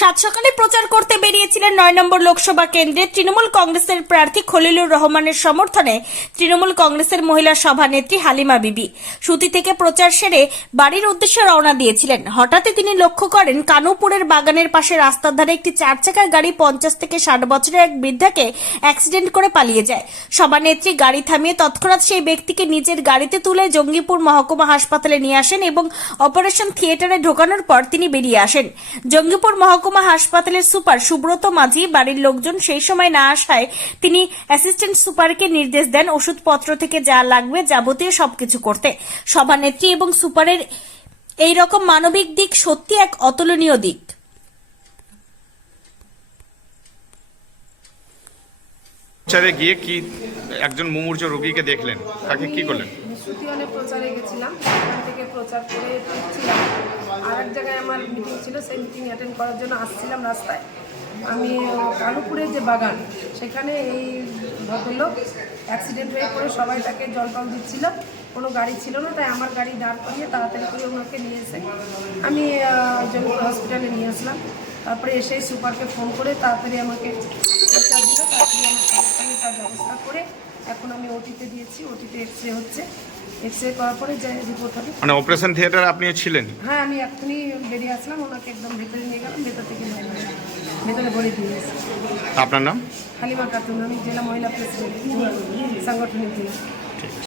সাত সকালে প্রচার করতে বেরিয়েছিলেন ৯ নম্বর লোকসভা কেন্দ্রে তৃণমূল কংগ্রেসের প্রার্থী খলিলুর রহমানের সমর্থনে তৃণমূল কংগ্রেসের মহিলা সভানেত্রী হালিমা বিবি। সুতি থেকে প্রচার সেরে বাড়ির উদ্দেশ্যে রওনা দিয়েছিলেন। হঠাৎই তিনি লক্ষ্য করেন কানুপুরের বাগানের পাশে রাস্তার ধারে একটি 4 চাকার গাড়ি 50 থেকে 60 বছরের এক বৃদ্ধাকে অ্যাক্সিডেন্ট করে পালিয়ে যায়। সভানেত্রী গাড়ি থামিয়ে তৎক্ষণাৎ সেই ব্যক্তিকে নিজের গাড়িতে তুলে জঙ্গিপুর মহকুমা হাসপাতালে নিয়ে আসেন এবং অপারেশন থিয়েটারে ঢোকানোর পর তিনি বেরিয়ে আসেন। জঙ্গিপুর মহকুমা হাসপাতালের সুপার সুব্রত মাঝি বাড়ির লোকজন সেই সময় না আসায় তিনি অ্যাসিস্ট্যান্ট সুপারকে নির্দেশ দেন ওষুধপত্র থেকে যা লাগবে যাবতীয় সবকিছু করতে। সভানেত্রী এবং সুপারের এই রকম মানবিক দিক সত্যি এক অতুলনীয় দিক। প্রচারে গিয়ে কি একজন মুমূর্ষু রোগীকে দেখলেন, তাকে কি করলেন? সুতিওয়ানে প্রচারে গেছিলাম, সেখান থেকে প্রচার করে ফিরছিলাম। আর এক জায়গায় আমার মিটিং ছিল, সেই মিটিং অ্যাটেন্ড করার জন্য আসছিলাম রাস্তায়। আমি কানুপুরের যে বাগান, সেখানে এই ভদ্রলোক অ্যাক্সিডেন্ট হয়ে পড়ে সবাই তাকে জল টল দিচ্ছিল। কোনো গাড়ি ছিল না, তাই আমার গাড়ি দাঁড় করিয়ে তাড়াতাড়ি করে ওনাকে নিয়ে এসে আমি জঙ্গিপুর হসপিটালে নিয়ে আসলাম। তারপরে এসে সুপারকে ফোন করে তাড়াতাড়ি আমাকে তাড়াতাড়ি আমি তার ব্যবস্থা করে এখন আমি ওটিতে দিয়েছি। ওটিতে এক্স রে হচ্ছে, এক্স রে করার পরে যে রিপোর্ট হবে। মানে অপারেশন থিয়েটারে আপনি ছিলেন? হ্যাঁ, আমি এখনই বেরিয়ে আসলাম, ওনাকে একদম ভেতরে নিয়ে গেলাম, ভেতর থেকে ভেতরে ভরে দিয়ে এসেছি। আপনার নাম? হালিমা খাতুন, আমি জেলা মহিলা প্রেসিডেন্ট, সাংগঠনিক জেলা।